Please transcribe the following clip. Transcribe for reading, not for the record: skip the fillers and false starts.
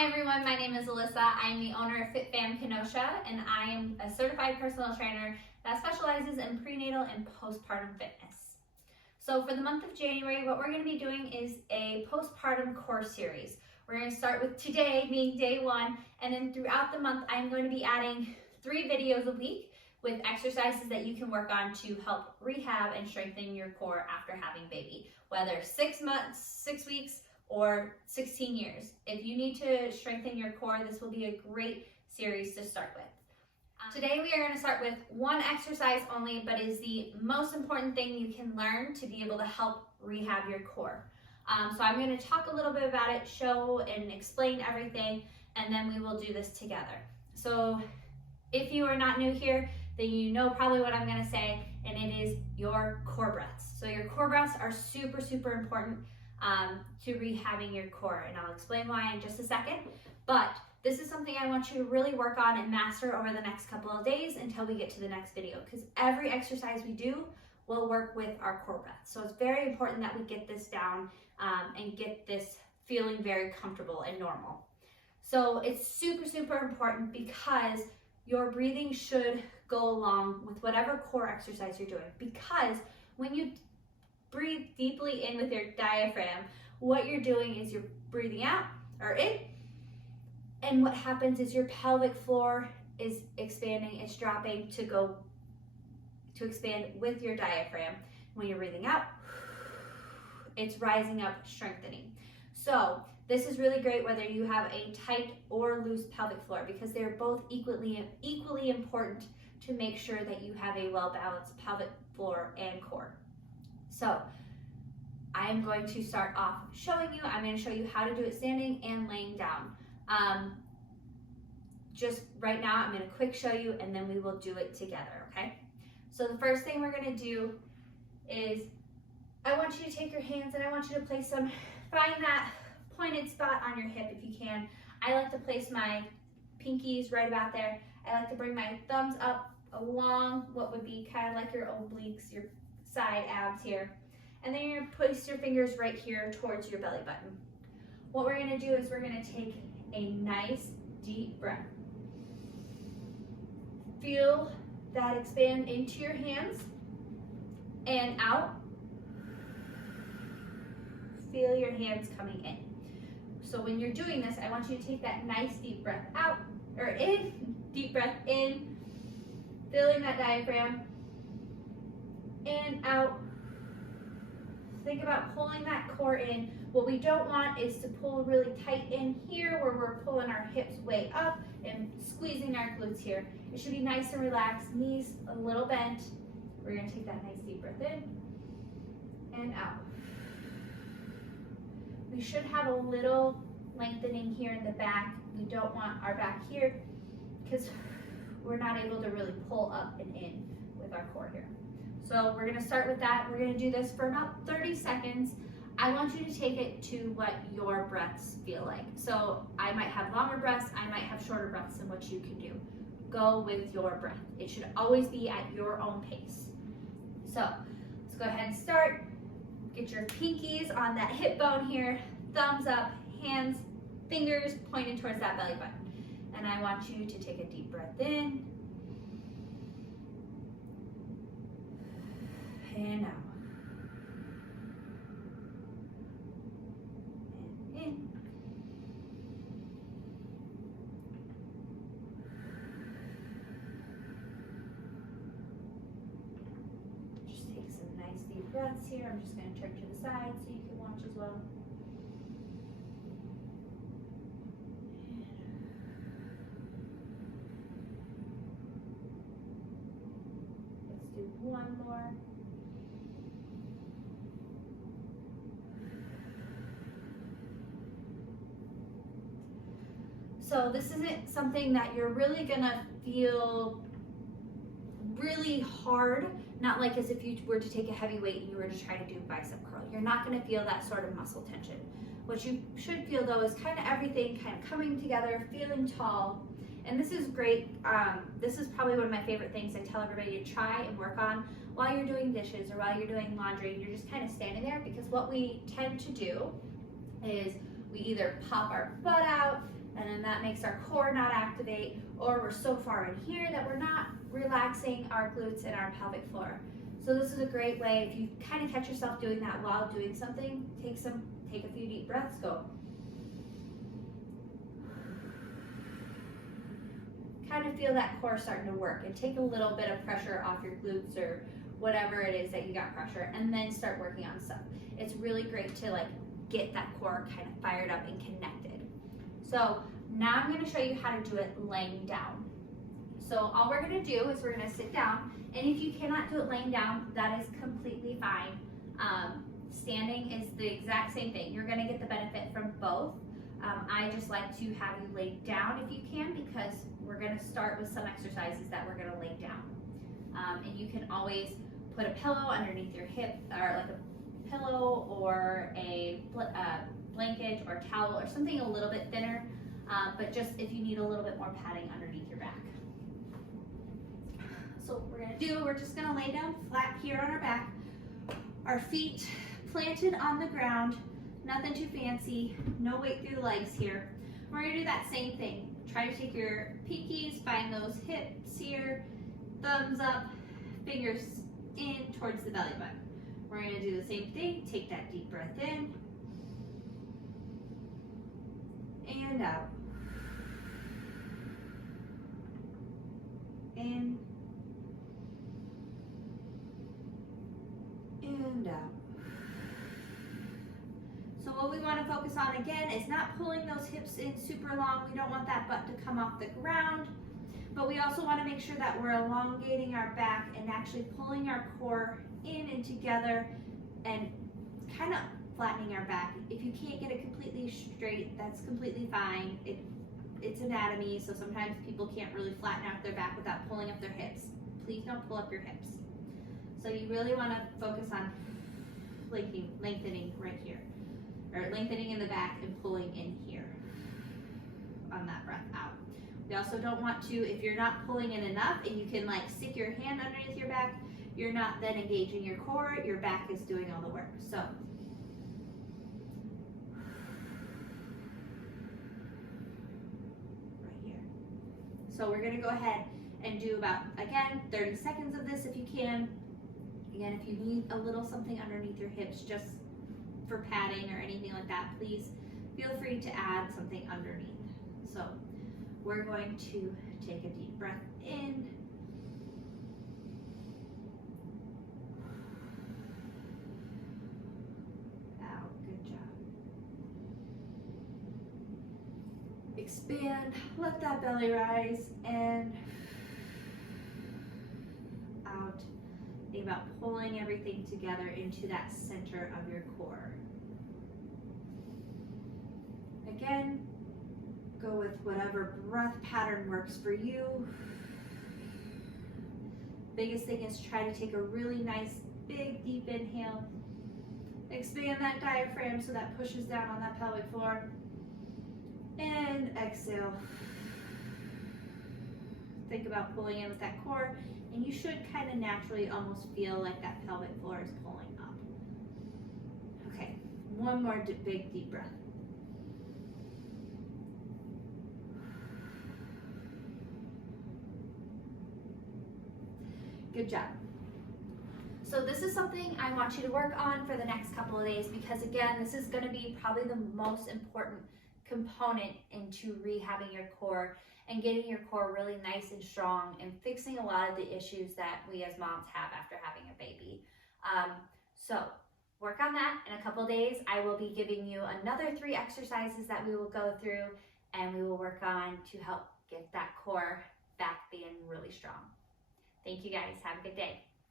Hi everyone, my name is Alyssa. I'm the owner of FitFam Kenosha, and I am a certified personal trainer that specializes in prenatal and postpartum fitness. So for the month of January, what we're going to be doing is a postpartum course series. We're going to start with today being day one, and then throughout the month, I'm going to be adding 3 videos a week with exercises that you can work on to help rehab and strengthen your core after having baby, whether 6 months, 6 weeks, or 16 years. If you need to strengthen your core, this will be a great series to start with. Today we are going to start with one exercise only, but is the most important thing you can learn to be able to help rehab your core. So I'm going to talk a little bit about it, show and explain everything, and then we will do this together. So if you are not new here, then you know probably what I'm going to say, and it is your core breaths. So your core breaths are super, super important to rehabbing your core, and I'll explain why in just a second. But this is something I want you to really work on and master over the next couple of days until we get to the next video, because every exercise we do will work with our core breaths. So it's very important that we get this down and get this feeling very comfortable and normal. So it's super, super important because your breathing should go along with whatever core exercise you're doing, because when you breathe deeply in with your diaphragm, what you're doing is you're breathing out or in, and what happens is your pelvic floor is expanding, it's dropping to expand with your diaphragm. When you're breathing out, it's rising up, strengthening. So this is really great whether you have a tight or loose pelvic floor, because they're both equally important to make sure that you have a well-balanced pelvic floor and core. So I'm going to start off showing you. I'm going to show you how to do it standing and laying down. Just right now, I'm going to quick show you, and then we will do it together, okay? So the first thing we're going to do is I want you to take your hands and I want you to place them, find that pointed spot on your hip if you can. I like to place my pinkies right about there. I like to bring my thumbs up along what would be kind of like your obliques, your side abs here, and then you're going to place your fingers right here towards your belly button. What we're going to do is we're going to take a nice deep breath. Feel that expand into your hands and out. Feel your hands coming in. So when you're doing this, I want you to take that nice deep breath out, or in, deep breath in, filling that diaphragm, in, out. Think about pulling that core in. What we don't want is to pull really tight in here where we're pulling our hips way up and squeezing our glutes here. It should be nice and relaxed, knees a little bent. We're going to take that nice deep breath in and out. We should have a little lengthening here in the back. We don't want our back here because we're not able to really pull up and in with our core here. So we're going to start with that. We're going to do this for about 30 seconds. I want you to take it to what your breaths feel like. So I might have longer breaths, I might have shorter breaths than what you can do. Go with your breath. It should always be at your own pace. So let's go ahead and start. Get your pinkies on that hip bone here, thumbs up, hands, fingers pointed towards that belly button. And I want you to take a deep breath in and out. And in. Just take some nice deep breaths here. I'm just going to turn to the side so you can watch as well. Let's do one more. So this isn't something that you're really gonna feel really hard, not like as if you were to take a heavy weight and you were to try to do bicep curl. You're not gonna feel that sort of muscle tension. What you should feel though is kind of everything kind of coming together, feeling tall. And this is great. This is probably one of my favorite things I tell everybody to try and work on while you're doing dishes or while you're doing laundry. You're just kind of standing there, because what we tend to do is we either pop our butt out and then that makes our core not activate, or we're so far in here that we're not relaxing our glutes and our pelvic floor. So this is a great way, if you kind of catch yourself doing that while doing something, take a few deep breaths, go. Kind of feel that core starting to work, and take a little bit of pressure off your glutes or whatever it is that you got pressure, and then start working on stuff. It's really great to like get that core kind of fired up and connected. So now I'm going to show you how to do it laying down. So all we're going to do is we're going to sit down, and if you cannot do it laying down, that is completely fine. Standing is the exact same thing. You're going to get the benefit from both. I just like to have you lay down if you can, because we're going to start with some exercises that we're going to lay down. And you can always put a pillow underneath your hip, or like a pillow or a blanket or towel or something a little bit thinner, but just if you need a little bit more padding underneath your back. So what we're going to do, we're just going to lay down flat here on our back, our feet planted on the ground, nothing too fancy, no weight through the legs here. We're going to do that same thing. Try to take your pinkies, find those hips here, thumbs up, fingers in towards the belly button. We're going to do the same thing. Take that deep breath in and out. In and out. So what we want to focus on again is not pulling those hips in super long. We don't want that butt to come off the ground, but we also want to make sure that we're elongating our back and actually pulling our core in and together and kind of flattening our back. If you can't get it completely straight, that's completely fine. It's anatomy, so sometimes people can't really flatten out their back without pulling up their hips. Please don't pull up your hips. So you really want to focus on lengthening right here, or lengthening in the back and pulling in here on that breath out. We also don't want to, if you're not pulling in enough and you can like stick your hand underneath your back, you're not then engaging your core, your back is doing all the work. So right here. So we're gonna go ahead and do about, again, 30 seconds of this if you can. Again, if you need a little something underneath your hips just for padding or anything like that, please feel free to add something underneath. So we're going to take a deep breath in. Out, good job. Expand, let that belly rise, and out. Think about pulling everything together into that center of your core. Again, go with whatever breath pattern works for you. Biggest thing is try to take a really nice, big, deep inhale. Expand that diaphragm so that pushes down on that pelvic floor. And exhale. Think about pulling in with that core, and you should kind of naturally almost feel like that pelvic floor is pulling up. Okay, one more big deep breath. Good job. So this is something I want you to work on for the next couple of days, because again, this is going to be probably the most important component into rehabbing your core and getting your core really nice and strong and fixing a lot of the issues that we as moms have after having a baby. So work on that. In a couple of days, I will be giving you another 3 exercises that we will go through, and we will work on to help get that core back being really strong. Thank you guys. Have a good day.